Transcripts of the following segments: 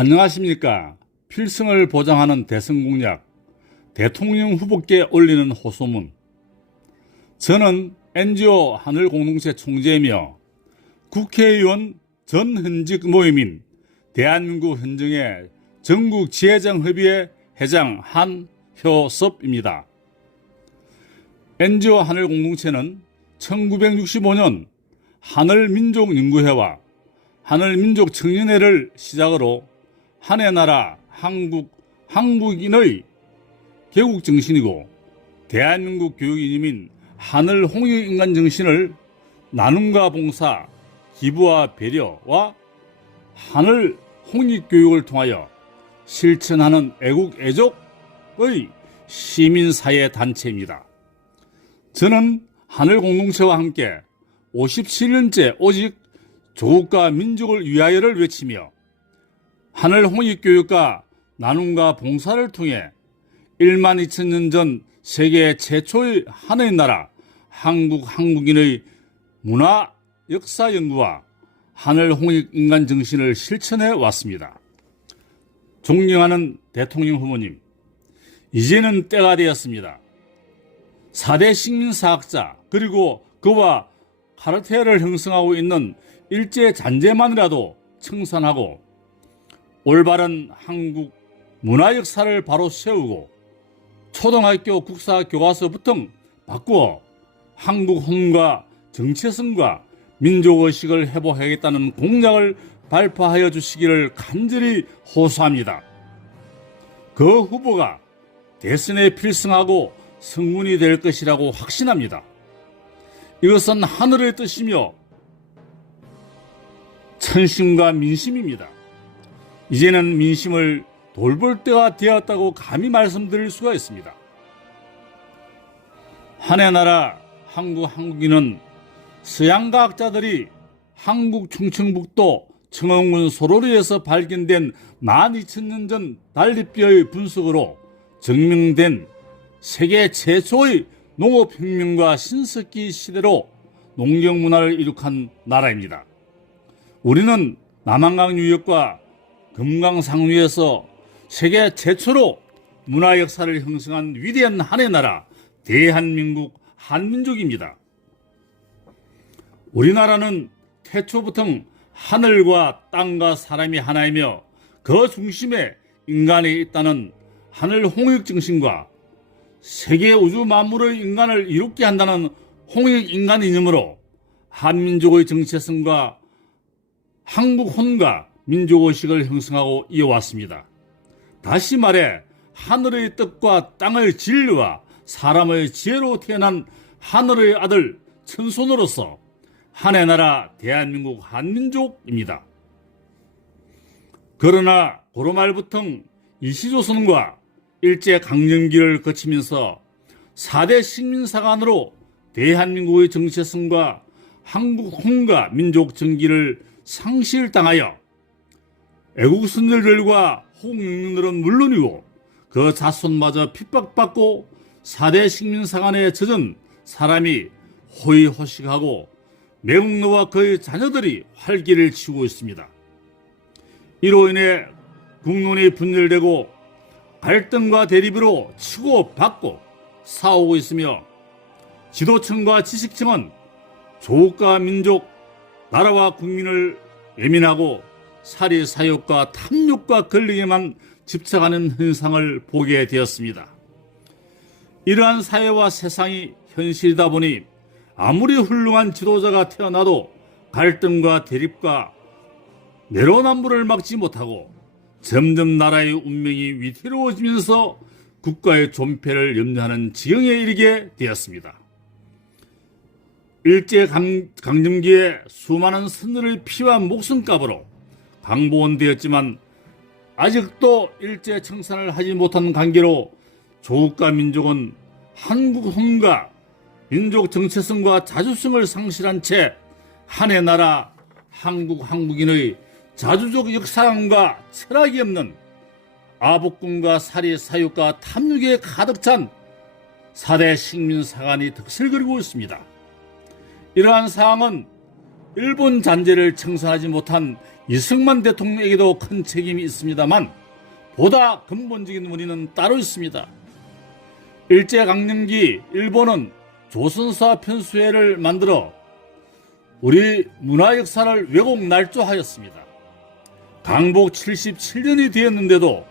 안녕하십니까. 필승을 보장하는 대선공약, 대통령 후보께 올리는 호소문. 저는 NGO 하늘공동체 총재이며 국회의원 전현직 모임인 대한민국 현정의 전국지회장협의회 회장 한효섭입니다. NGO 하늘공동체는 1965년 하늘민족연구회와 하늘민족청년회를 시작으로 한해 나라 한국인의 개국정신이고 대한민국 교육이념인 하늘홍익인간 정신을 나눔과 봉사, 기부와 배려와 하늘 홍익교육을 통하여 실천하는 애국 애족의 시민사회 단체입니다. 저는 하늘공동체와 함께 57년째 오직 조국과 민족을 위하여를 외치며 하늘 홍익교육과 나눔과 봉사를 통해 1만 2천년 전 세계 최초의 하나의 나라 한국인의 문화 역사 연구와 하늘 홍익 인간 정신을 실천해 왔습니다. 존경하는 대통령 후보님, 이제는 때가 되었습니다. 4대 식민사학자 그리고 그와 카르텔을 형성하고 있는 일제 잔재만이라도 청산하고 올바른 한국 문화 역사를 바로 세우고 초등학교 국사 교과서부터 바꾸어 한국 혼과 정체성과 민족의식을 회복하겠다는 공약을 발표하여 주시기를 간절히 호소합니다. 그 후보가 대선에 필승하고 성군이 될 것이라고 확신합니다. 이것은 하늘의 뜻이며 천심과 민심입니다. 이제는 민심을 돌볼 때가 되었다고 감히 말씀드릴 수가 있습니다. 한해 나라 한국인은 서양과학자들이 한국 충청북도 청원군 소로리에서 발견된 12,000년 전 달리뼈의 분석으로 증명된 세계 최초의 농업혁명과 신석기 시대로 농경문화를 이룩한 나라입니다. 우리는 남한강 유역과 금강상류에서 세계 최초로 문화 역사를 형성한 위대한 한해 나라 대한민국 한민족입니다. 우리나라는 태초부터 하늘과 땅과 사람이 하나이며 그 중심에 인간이 있다는 하늘 홍익 정신과 세계 우주 만물의 인간을 이롭게 한다는 홍익 인간 이념으로 한민족의 정체성과 한국 혼과 민족의식을 형성하고 이어왔습니다. 다시 말해 하늘의 뜻과 땅의 진리와 사람의 지혜로 태어난 하늘의 아들 천손으로서 한해 나라 대한민국 한민족입니다. 그러나 고려말부터 일시조선과 일제강점기를 거치면서 4대 식민사관으로 대한민국의 정체성과 한국 혼과 민족 정기를 상실당하여 애국선열들과 홍익민들은 물론이고 그 자손마저 핍박받고 4대 식민사관에 젖은 사람이 호의호식하고 매국노와 그의 자녀들이 활기를 치고 있습니다. 이로 인해 국론이 분열되고 갈등과 대립으로 치고받고 싸우고 있으며 지도층과 지식층은 조국과 민족, 나라와 국민을 외면하고 살이 사욕과 탐욕과 권력에만 집착하는 현상을 보게 되었습니다. 이러한 사회와 세상이 현실이다 보니 아무리 훌륭한 지도자가 태어나도 갈등과 대립과 내로남불을 막지 못하고 점점 나라의 운명이 위태로워지면서 국가의 존폐를 염려하는 지경에 이르게 되었습니다. 일제강점기에 수많은 선들의 피와 목숨값으로 강보원되었지만 아직도 일제 청산을 하지 못한 관계로 조국과 민족은 한국 혼과 민족 정체성과 자주성을 상실한 채 한해 나라 한국인의 자주적 역사관과 철학이 없는 아복군과 살이 사육과 탐욕에 가득 찬 4대 식민사관이 득실거리고 있습니다. 이러한 상황은 일본 잔재를 청산하지 못한 이승만 대통령에게도 큰 책임이 있습니다만 보다 근본적인 원인은 따로 있습니다. 일제강점기 일본은 조선사 편수회를 만들어 우리 문화 역사를 왜곡 날조하였습니다. 강복 77년이 되었는데도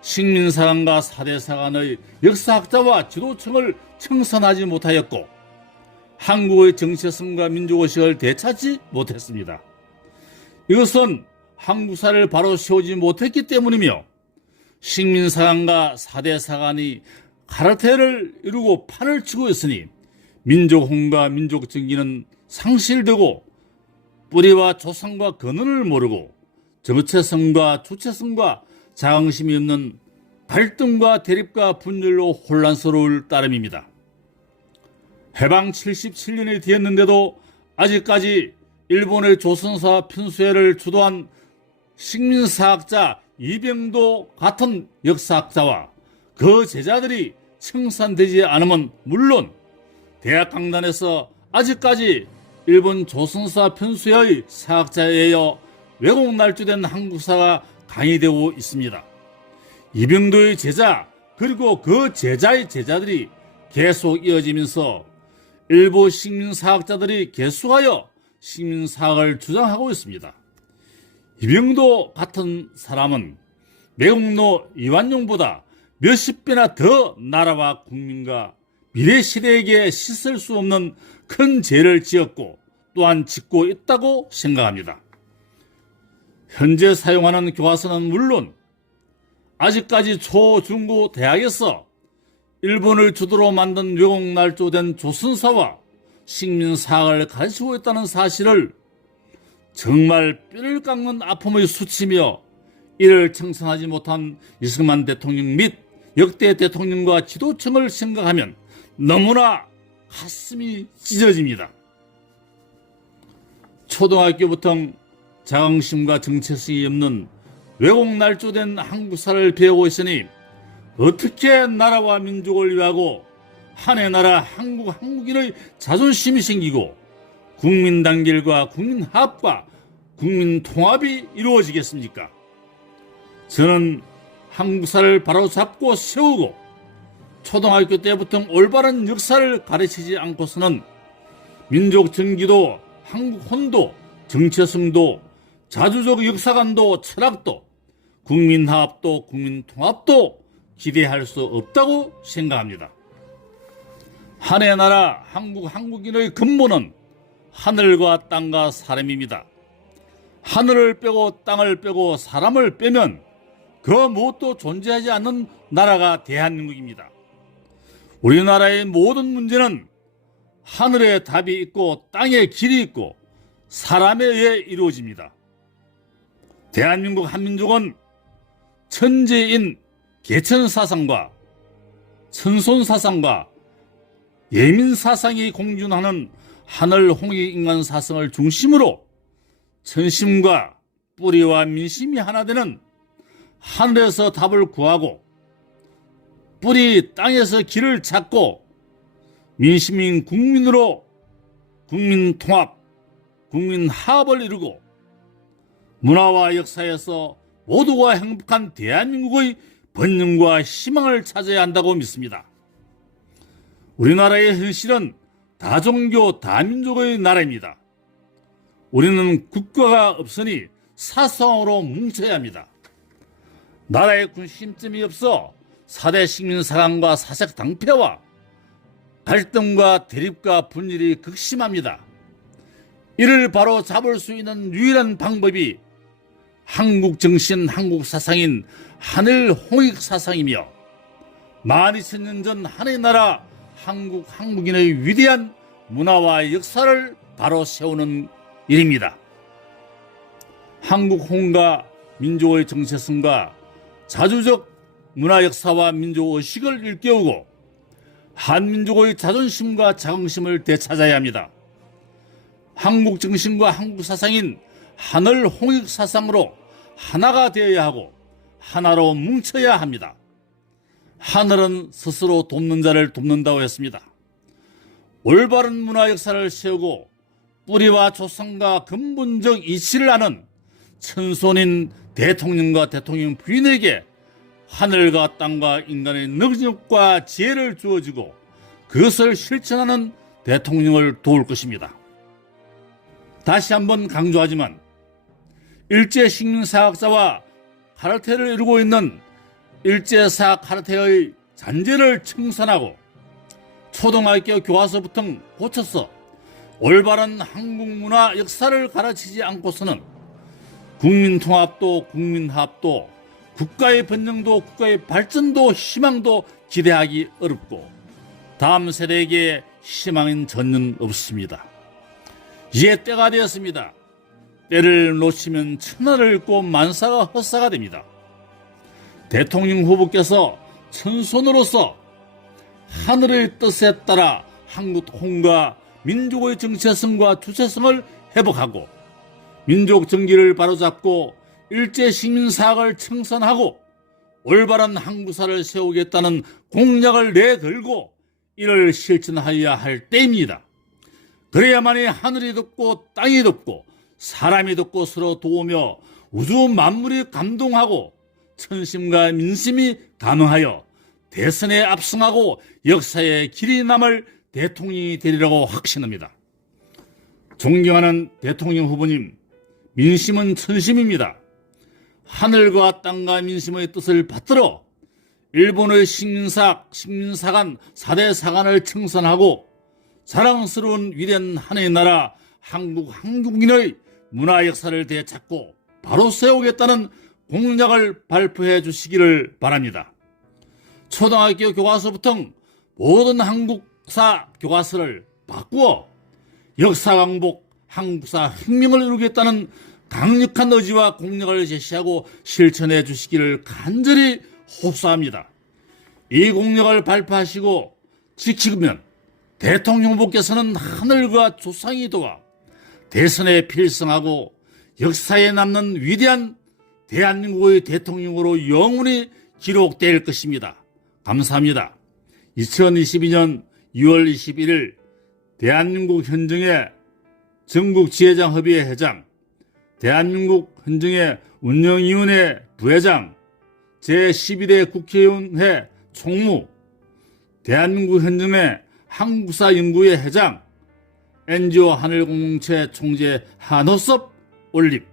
식민사관과 사대사관의 역사학자와 지도층을 청산하지 못하였고 한국의 정체성과 민족의식을 되찾지 못했습니다. 이것은 한국사를 바로 세우지 못했기 때문이며 식민사관과 사대사관이 카르텔을 이루고 판을 치고 있으니 민족혼과 민족정기는 상실되고 뿌리와 조상과 근원을 모르고 정체성과 주체성과 자긍심이 없는 갈등과 대립과 분열로 혼란스러울 따름입니다. 해방 77년이 되었는데도 아직까지 일본의 조선사 편수회를 주도한 식민사학자 이병도 같은 역사학자와 그 제자들이 청산되지 않으면 물론 대학 강단에서 아직까지 일본 조선사 편수회의 사학자에 의해 왜곡 날조된 한국사가 강의되고 있습니다. 이병도의 제자 그리고 그 제자의 제자들이 계속 이어지면서 일부 식민사학자들이 계속하여 식민사학을 주장하고 있습니다. 이병도 같은 사람은 매국노 이완용보다 몇십 배나 더 나라와 국민과 미래 시대에게 씻을 수 없는 큰 죄를 지었고 또한 짓고 있다고 생각합니다. 현재 사용하는 교과서는 물론 아직까지 초, 중고 대학에서 일본을 주도로 만든 왜곡 날조된 조선사와 식민사학을 가르치고 있다는 사실을 정말 뼈를 깎는 아픔의 수치며 이를 청산하지 못한 이승만 대통령 및 역대 대통령과 지도층을 생각하면 너무나 가슴이 찢어집니다. 초등학교부터 자긍심과 정체성이 없는 왜곡 날조된 한국사를 배우고 있으니 어떻게 나라와 민족을 위하고 한해 나라 한국인의 자존심이 생기고 국민 단결과 국민 합과 국민 통합이 이루어지겠습니까? 저는 한국사를 바로 잡고 세우고 초등학교 때부터 올바른 역사를 가르치지 않고서는 민족 정기도 한국혼도 정체성도 자주적 역사관도 철학도 국민화합도 국민통합도 기대할 수 없다고 생각합니다. 한해 나라 한국인의 근본은 하늘과 땅과 사람입니다. 하늘을 빼고 땅을 빼고 사람을 빼면 그 무엇도 존재하지 않는 나라가 대한민국입니다. 우리나라의 모든 문제는 하늘에 답이 있고 땅에 길이 있고 사람에 의해 이루어집니다. 대한민국 한민족은 천재인 개천사상과 천손사상과 예민사상이 공존하는 하늘 홍익인간 사상을 중심으로 전심과 뿌리와 민심이 하나 되는 하늘에서 답을 구하고 뿌리 땅에서 길을 찾고 민심인 국민으로 국민 통합, 국민 화합을 이루고 문화와 역사에서 모두가 행복한 대한민국의 번영과 희망을 찾아야 한다고 믿습니다. 우리나라의 현실은 다종교 다민족의 나라입니다. 우리는 국가가 없으니 사성으로 뭉쳐야 합니다. 나라의 군심점이 없어 사대 식민사관과 사색 당패와 갈등과 대립과 분열이 극심합니다. 이를 바로 잡을 수 있는 유일한 방법이 한국 정신, 한국 사상인 하늘 홍익 사상이며 12,000년 전 한의 나라 한국인의 위대한 문화와 역사를 바로 세우는 일입니다. 한국혼과 민족의 정체성과 자주적 문화 역사와 민족의식을 일깨우고 한민족의 자존심과 자긍심을 되찾아야 합니다. 한국 정신과 한국 사상인 하늘 홍익 사상으로 하나가 되어야 하고 하나로 뭉쳐야 합니다. 하늘은 스스로 돕는 자를 돕는다고 했습니다. 올바른 문화 역사를 세우고 뿌리와 조상과 근본적 이치를 아는 천손인 대통령과 대통령 부인에게 하늘과 땅과 인간의 능력과 지혜를 주어주고 그것을 실천하는 대통령을 도울 것입니다. 다시 한번 강조하지만 일제식민사학자와 카르텔을 이루고 있는 일제사 카르텔의 잔재를 청산하고 초등학교 교과서부터 고쳐서 올바른 한국 문화 역사를 가르치지 않고서는 국민통합도 국민화합도 국가의 번영도 국가의 발전도 희망도 기대하기 어렵고 다음 세대에게 희망은 전혀 없습니다. 이제 때가 되었습니다. 때를 놓치면 천하를 잃고 만사가 헛사가 됩니다. 대통령 후보께서 천손으로서 하늘의 뜻에 따라 한국 통과 민족의 정체성과 주체성을 회복하고 민족 정기를 바로잡고 일제 식민사학을 청산하고 올바른 한국사를 세우겠다는 공약을 내걸고 이를 실천하여야 할 때입니다. 그래야만이 하늘이 덥고 땅이 덥고 사람이 덥고 서로 도우며 우주 만물이 감동하고 천심과 민심이 감흥하여 대선에 압승하고 역사에 길이 남을 대통령이 되리라고 확신합니다. 존경하는 대통령 후보님, 민심은 천심입니다. 하늘과 땅과 민심의 뜻을 받들어 일본의 식민사관 4대 사관을 청산하고 자랑스러운 위대한 하나의 나라 한국인의 문화 역사를 되찾고 바로 세우겠다는 공약을 발표해 주시기를 바랍니다. 초등학교 교과서부터 모든 한국사 교과서를 바꾸어 역사 강복, 한국사 혁명을 이루겠다는 강력한 의지와 공약을 제시하고 실천해 주시기를 간절히 호소합니다. 이 공약을 발표하시고 지키면 대통령 후보께서는 하늘과 조상이 도와 대선에 필승하고 역사에 남는 위대한 대한민국의 대통령으로 영원히 기록될 것입니다. 감사합니다. 2022년 6월 21일 대한민국 현정의 전국지회장 협의회 회장, 대한민국 현정의 운영위원회 부회장, 제12대 국회의원회 총무, 대한민국 현정의 한국사연구회 회장, NGO 하늘공동체 총재 한호섭 올림,